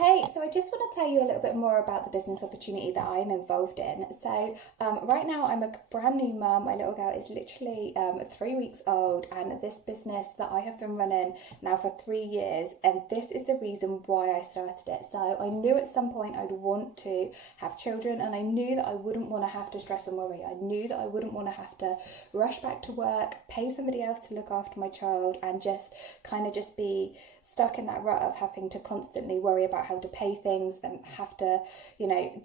Hey, so I just want to tell you a little bit more about the business opportunity that I'm involved in. Right now I'm a brand new mum. My little girl is literally 3 weeks old, and this business that I have been running now for 3 years, and this is the reason why I started it. So I knew at some point I'd want to have children, and I knew that I wouldn't want to have to stress and worry. I knew that I wouldn't want to have to rush back to work, pay somebody else to look after my child, and just kind of just be stuck in that rut of having to constantly worry about how to pay things and have to,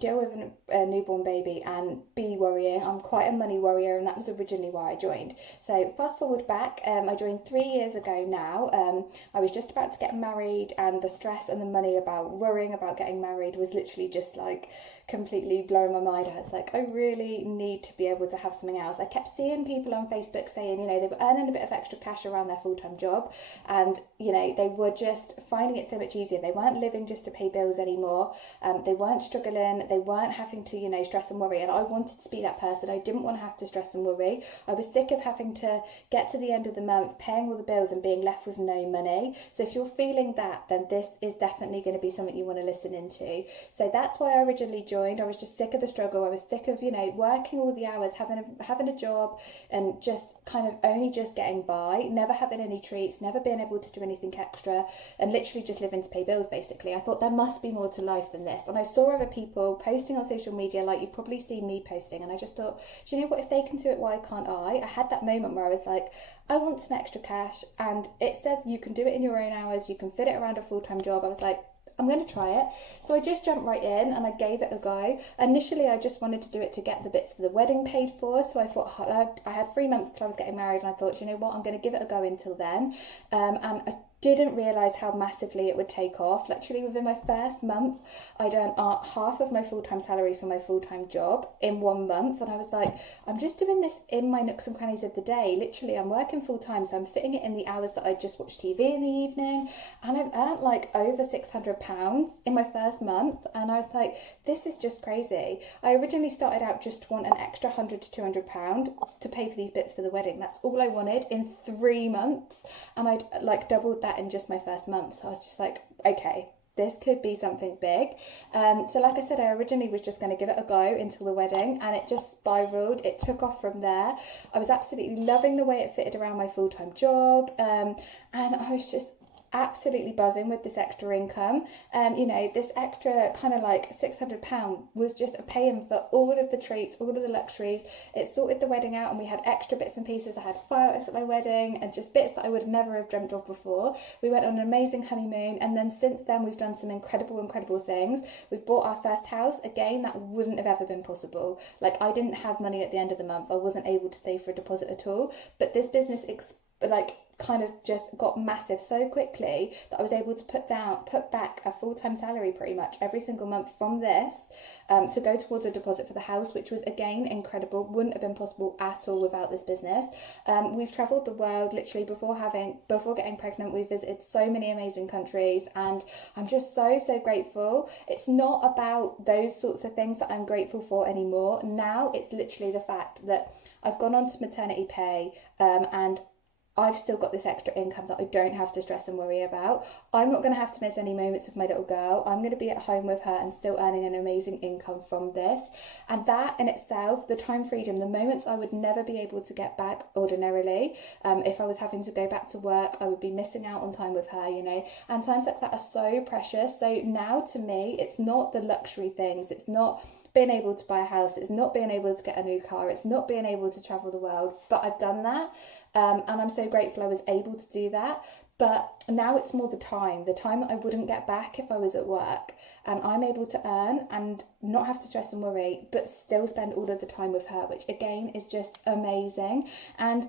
deal with a newborn baby and be worrying. I'm quite a money worrier, and that was originally why I joined. So fast forward back, I joined 3 years ago now. I was just about to get married, and the stress and the money about worrying about getting married was literally just like completely blowing my mind. I was like, I really need to be able to have something else. I kept seeing people on Facebook saying, they were earning a bit of extra cash around their full-time job, and they were just finding it so much easier. They weren't living just to pay bills anymore. They weren't struggling. They weren't having to, stress and worry. And I wanted to be that person. I didn't want to have to stress and worry. I was sick of having to get to the end of the month, paying all the bills and being left with no money. So if you're feeling that, then this is definitely going to be something you want to listen into. So that's why I originally joined. I was just sick of the struggle. I was sick of, working all the hours, having a job, and just kind of only just getting by, never having any treats, never being able to do anything extra, and literally just living to pay bills, basically. I thought there must be more to life than this. And I saw other people posting on social media, like you've probably seen me posting, and I just thought, do you know what, if they can do it, why can't I? I had that moment where I was like, I want some extra cash, and it says you can do it in your own hours, you can fit it around a full-time job. I was like, I'm going to try it. So I just jumped right in and I gave it a go. Initially, I just wanted to do it to get the bits for the wedding paid for. So I thought, I had 3 months till I was getting married, and I thought, you know what, I'm going to give it a go until then. And I didn't realise how massively it would take off. Literally within my first month, I'd earned half of my full-time salary for my full-time job in 1 month. And I was like, I'm just doing this in my nooks and crannies of the day. Literally, I'm working full-time, so I'm fitting it in the hours that I just watch TV in the evening. And I've earned like over £600 in my first month. And I was like, this is just crazy. I originally started out just to want an extra £100 to £200 to pay for these bits for the wedding. That's all I wanted in 3 months. And I'd like doubled that in just my first month. So I was just like, okay, this could be something big. So like I said, I originally was just going to give it a go until the wedding, and it just spiraled. It took off from there. I was absolutely loving the way it fitted around my full-time job, and I was just absolutely buzzing with this extra income. This extra kind of like £600 was just a paying for all of the treats, all of the luxuries. It sorted the wedding out, and we had extra bits and pieces. I had fireworks at my wedding and just bits that I would never have dreamt of before. We went on an amazing honeymoon, and then since then we've done some incredible things. We've bought our first house. Again, that wouldn't have ever been possible. Like, I didn't have money at the end of the month. I wasn't able to save for a deposit at all. But this business kind of just got massive so quickly that I was able to put back a full-time salary pretty much every single month from this, to go towards a deposit for the house, which was again incredible. Wouldn't have been possible at all without this business. We've travelled the world literally before getting pregnant. We visited so many amazing countries, and I'm just so grateful. It's not about those sorts of things that I'm grateful for anymore. Now it's literally the fact that I've gone on to maternity pay, and I've still got this extra income that I don't have to stress and worry about. I'm not going to have to miss any moments with my little girl. I'm going to be at home with her and still earning an amazing income from this. And that in itself, the time freedom, the moments I would never be able to get back ordinarily. If I was having to go back to work, I would be missing out on time with her, and times like that are so precious. So now to me, it's not the luxury things. It's not being able to buy a house. It's not being able to get a new car. It's not being able to travel the world. But I've done that. And I'm so grateful I was able to do that. But now it's more the time that I wouldn't get back if I was at work. And I'm able to earn and not have to stress and worry, but still spend all of the time with her, which again is just amazing. And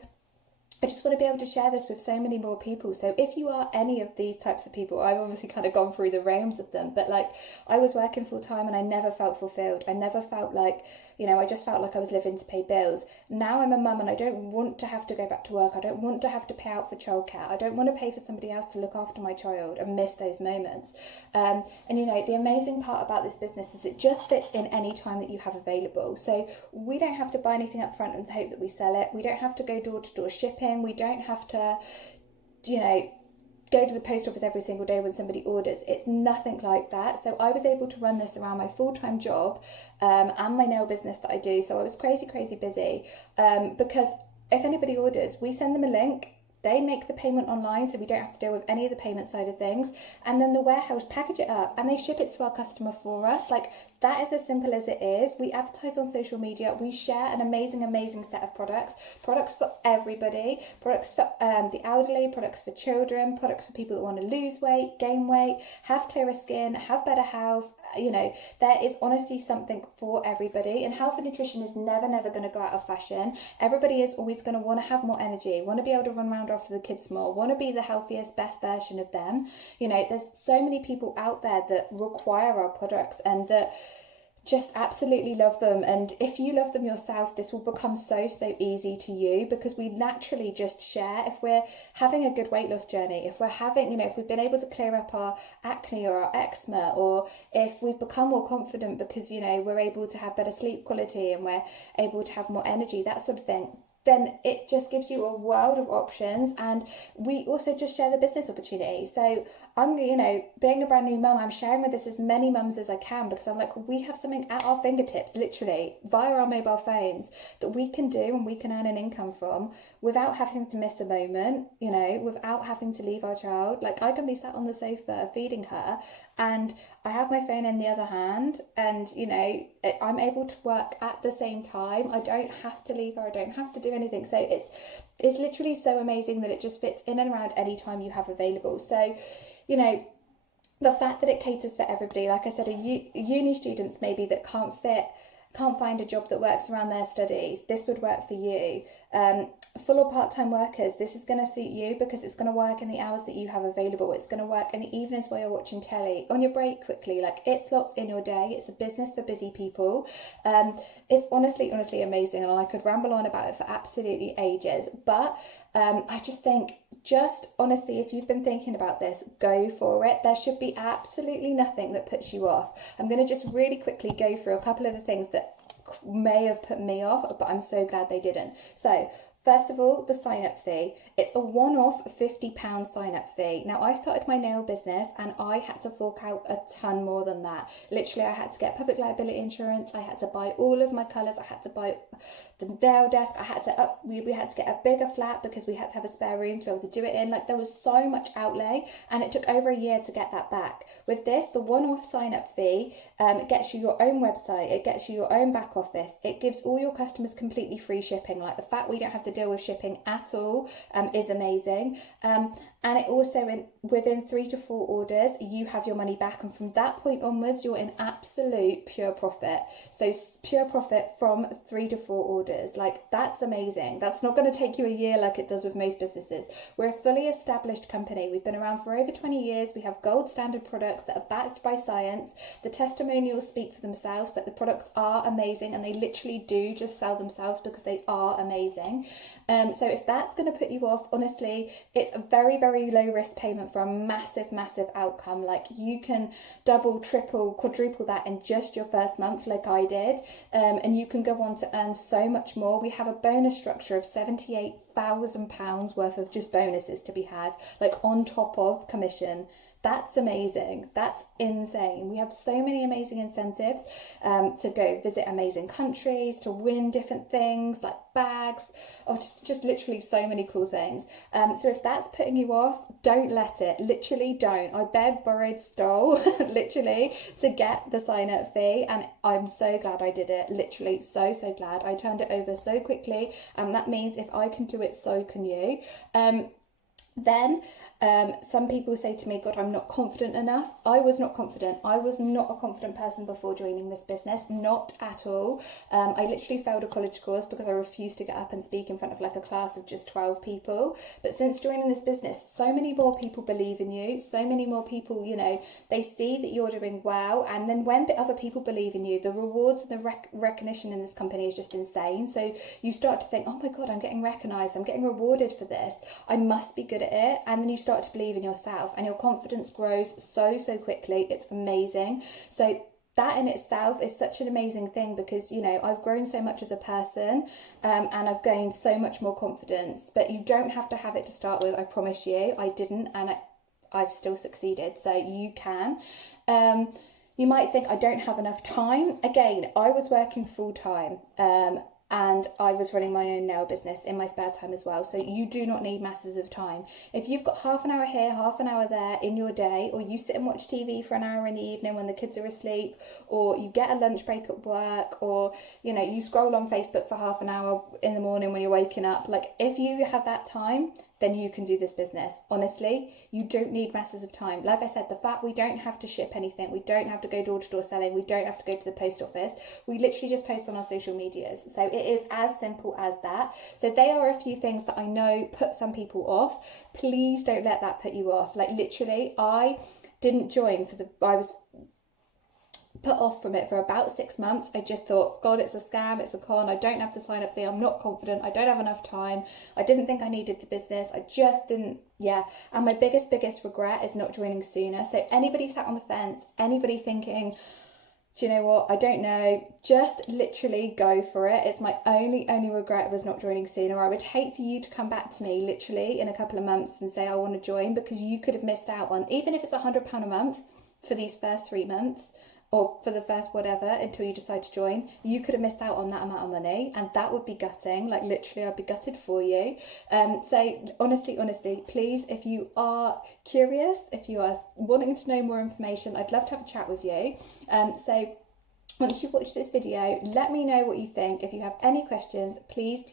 I just want to be able to share this with so many more people. So if you are any of these types of people, I've obviously kind of gone through the realms of them, but like, I was working full time and I never felt fulfilled. I never felt like, I just felt like I was living to pay bills. Now I'm a mum and I don't want to have to go back to work. I don't want to have to pay out for childcare. I don't want to pay for somebody else to look after my child and miss those moments. The amazing part about this business is it just fits in any time that you have available. So we don't have to buy anything up front and hope that we sell it. We don't have to go door to door shipping. We don't have to, go to the post office every single day when somebody orders. It's nothing like that. So I was able to run this around my full-time job and my nail business that I do. So I was crazy busy because if anybody orders, we send them a link. They make the payment online, so we don't have to deal with any of the payment side of things. And then the warehouse package it up and they ship it to our customer for us. Like, that is as simple as it is. We advertise on social media. We share an amazing set of products for everybody, products for the elderly, products for children, products for people that want to lose weight, gain weight, have clearer skin, have better health. You know, there is honestly something for everybody, and health and nutrition is never going to go out of fashion. Everybody is always going to want to have more energy, want to be able to run around after the kids more, want to be the healthiest, best version of them. You know, there's so many people out there that require our products and that just absolutely love them. And if you love them yourself, this will become so easy to you, because we naturally just share. If we're having a good weight loss journey, if we're having, you know, if we've been able to clear up our acne or our eczema, or if we've become more confident because, you know, we're able to have better sleep quality and we're able to have more energy, that sort of thing, then it just gives you a world of options. And we also just share the business opportunity. So I'm, you know, being a brand new mum, I'm sharing with this as many mums as I can, because I'm like, we have something at our fingertips, literally via our mobile phones, that we can do and we can earn an income from without having to miss a moment, you know, without having to leave our child. Like, I can be sat on the sofa feeding her and I have my phone in the other hand, and, you know, I'm able to work at the same time. I don't have to leave her, I don't have to do anything. So it's literally so amazing that it just fits in and around any time you have available. So, you know, the fact that it caters for everybody, like I said, uni students maybe that can't find a job that works around their studies, this would work for you. Full or part-time workers, this is going to suit you because it's going to work in the hours that you have available. It's going to work in the evenings while you're watching telly, on your break quickly. Like, it slots in your day. It's a business for busy people. It's honestly amazing, and I could ramble on about it for absolutely ages, but I just think, honestly, if you've been thinking about this, go for it. There should be absolutely nothing that puts you off. I'm going to just really quickly go through a couple of the things that may have put me off, but I'm so glad they didn't. So, first of all, the sign-up fee. It's a one-off £50 sign-up fee. Now, I started my nail business and I had to fork out a ton more than that. Literally, I had to get public liability insurance. I had to buy all of my colours. I had to buy the nail desk. We had to get a bigger flat because we had to have a spare room to be able to do it in. Like, there was so much outlay, and it took over a year to get that back. With this, the one-off sign-up fee, it gets you your own website. It gets you your own back office. It gives all your customers completely free shipping. Like, the fact we don't have to deal with shipping at all is amazing. And it also, within 3 to 4 orders, you have your money back, and from that point onwards, you're in absolute pure profit. So pure profit from 3 to 4 orders. Like, that's amazing. That's not going to take you a year like it does with most businesses. We're a fully established company. We've been around for over 20 years. We have gold standard products that are backed by science. The testimonials speak for themselves, that the products are amazing, and they literally do just sell themselves because they are amazing. So if that's going to put you off, honestly, it's a very low risk payment for a massive outcome. Like, you can double, triple, quadruple that in just your first month, like I did, and you can go on to earn so much more. We have a bonus structure of £78,000 worth of just bonuses to be had, like, on top of commission. That's amazing. That's insane. We have so many amazing incentives to go visit amazing countries, to win different things like bags, or just literally so many cool things. So if that's putting you off, don't let it. Literally don't. I begged, borrowed, stole, literally, to get the sign-up fee, and I'm so glad I did it. Literally so glad. I turned it over so quickly, and that means if I can do it, so can you. Then some people say to me, God, I'm not confident enough. I was not confident. I was not a confident person before joining this business, not at all. I literally failed a college course because I refused to get up and speak in front of like a class of just 12 people. But since joining this business, so many more people believe in you. So many more people, you know, they see that you're doing well. And then when other people believe in you, the rewards and the recognition in this company is just insane. So you start to think, oh my God, I'm getting recognised. I'm getting rewarded for this. I must be good at it. And then you start to believe in yourself, and your confidence grows so quickly. It's amazing. So that in itself is such an amazing thing, because, you know, I've grown so much as a person, and I've gained so much more confidence. But you don't have to have it to start with. I promise you, I didn't, and I've still succeeded. So you can. You might think, I don't have enough time. Again, I was working full time. And I was running my own nail business in my spare time as well. So you do not need masses of time. If you've got half an hour here, half an hour there in your day, or you sit and watch TV for an hour in the evening when the kids are asleep, or you get a lunch break at work, or, you know, you scroll on Facebook for half an hour in the morning when you're waking up, like if you have that time, then you can do this business. Honestly, you don't need masses of time. Like I said, the fact we don't have to ship anything, we don't have to go door to door selling, we don't have to go to the post office, we literally just post on our social medias. So it is as simple as that. So they are a few things that I know put some people off. Please don't let that put you off. Like literally, I didn't join I was put off from it for about 6 months. I just thought, God, it's a scam, it's a con, I don't have the sign up fee, I'm not confident, I don't have enough time, I didn't think I needed the business, I just didn't, and my biggest regret is not joining sooner. So anybody sat on the fence, anybody thinking, do you know what, I don't know, just literally go for it. It's my only regret was not joining sooner. I would hate for you to come back to me literally in a couple of months and say I want to join, because you could have missed out on, even if it's £100 a month for these first 3 months, or for the first whatever until you decide to join, you could have missed out on that amount of money, and that would be gutting. Like literally, I'd be gutted for you. So honestly, please, if you are curious, if you are wanting to know more information, I'd love to have a chat with you. So once you watch this video, let me know what you think. If you have any questions, please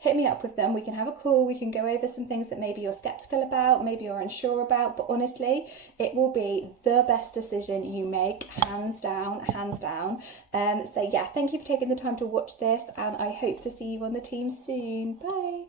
hit me up with them. We can have a call, we can go over some things that maybe you're skeptical about, maybe you're unsure about, but honestly, it will be the best decision you make, hands down. So yeah, thank you for taking the time to watch this, and I hope to see you on the team soon. Bye.